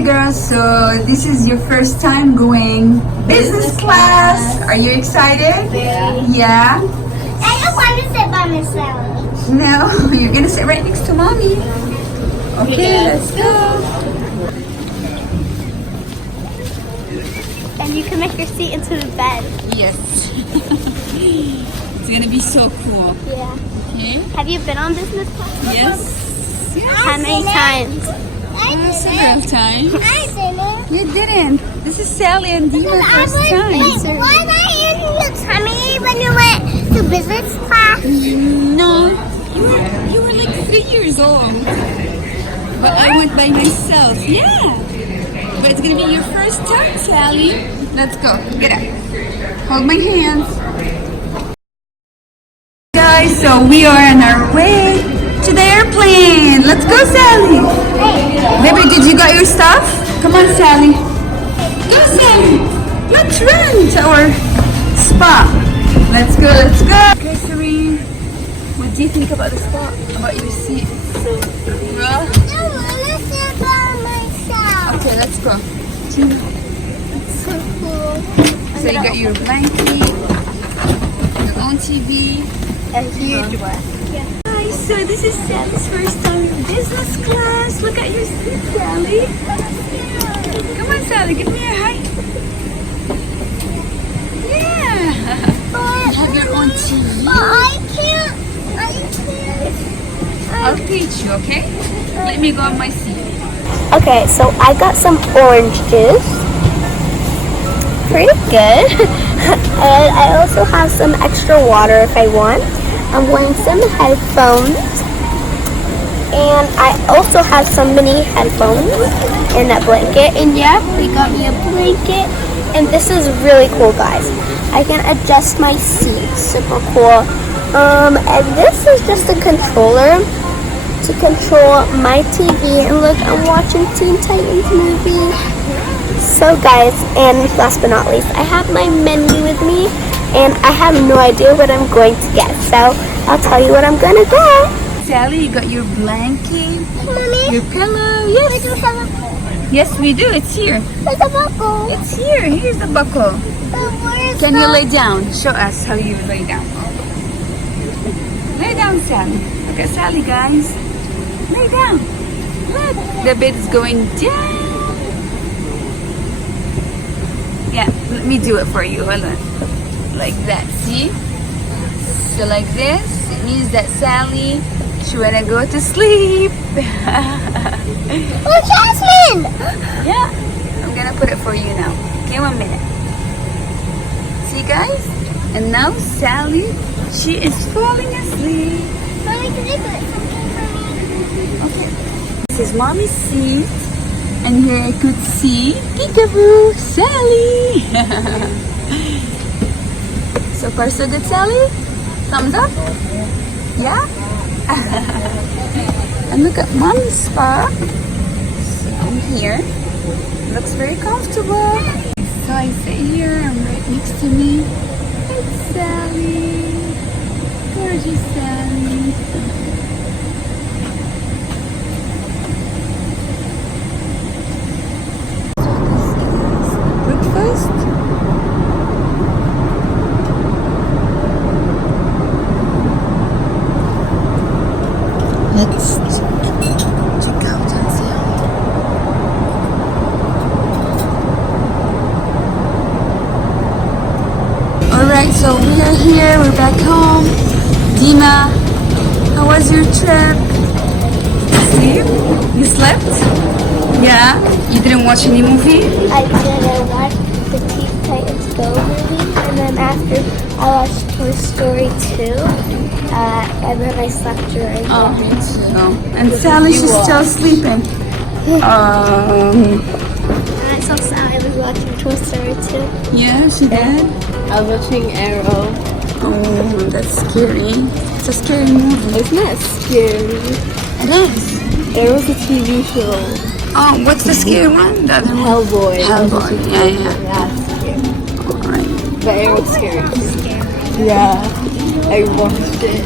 Okay, girls, so this is your first time going business class. Are you excited? Yeah? I don't want to sit by myself. No, you're gonna sit right next to mommy. Okay, let's go. And you can make your seat into the bed. Yes. It's gonna be so cool. Yeah. Okay? Have you been on business class? Yes. How many times? Several times. I didn't. You didn't. This is Sally and Dina's first time. Was I in your tummy when you went to business class? No, you were like 3 years old. But I went by myself. Yeah. But it's gonna be your first time, Sally. Let's go. Get up. Hold my hands. Guys, so we are on our way to the airplane. Let's go, Sally. Baby, did you got your stuff? Come on, Sally. Go, Sally. Let's run to our spa. Let's go, let's go. Okay, Serene. What do you think about the spa? About your seat? So rough. I want to sit by myself. Okay, let's go. It's so cool. So you got your blanket, your own TV. A huge one. Guys, so this is Sally's first time in business class. Look at your seat, Sally. Come on, Sally, give me a high. Yeah. You have your own TV. I can't. I'll teach you, okay? Let me go on my seat. Okay, so I got some orange juice. Pretty good. And I also have some extra water if I want. I'm wearing some headphones. And I also have some mini headphones and that blanket. And yeah, we got me a blanket. And this is really cool, guys. I can adjust my seat. Super cool. And this is just a controller to control my TV. And look, I'm watching Teen Titans movie. So guys, and last but not least, I have my menu with me. And I have no idea what I'm going to get. So I'll tell you what I'm going to get. Sally, you got your blanket, Mommy, your pillow. Yes. Yes, we do. It's here. where's the buckle? It's here. Here's the buckle. Can you lay down? Show us how you lay down. Lay down, Sally. Look at Sally, guys. Lay down. Look, the bed is going down. Yeah, let me do it for you. Hold on. Like that, see? So like this, it means that Sally, she wanna go to sleep. Oh, Jasmine! Yeah, I'm gonna put it for you now. Okay, 1 minute. See, guys? And now Sally, she is falling asleep. Mommy, can you put something for me? Okay. This is mommy's seat. And here I could see Peekaboo, Sally. So far so good, Sally? Thumbs up? Yeah? And look at mommy's spa. So here. Looks very comfortable. So I sit here, I'm right next to me. It's Sally. Gorgeous Sally. Breakfast. Let's check out and see. Alright, so we are here, we're back home. Dina, how was your trip? See? You slept? Yeah? You didn't watch any movie? I did. I watched the Teen Titans Go movie, and then after I watched Toy Story 2, and then I slept during Oh, me too. And Sally, she's still sleeping. And I saw Sally was watching Toy Story 2. Yeah, she did. I was watching Arrow. Oh, that's scary. It's a scary movie. It's not scary. It is. Arrow's a TV show. Oh, what's the scary one? The other one? Hellboy. Hellboy. Yeah, yeah. That's scary. Alright. But Arrow's scary. Yeah. I watched it.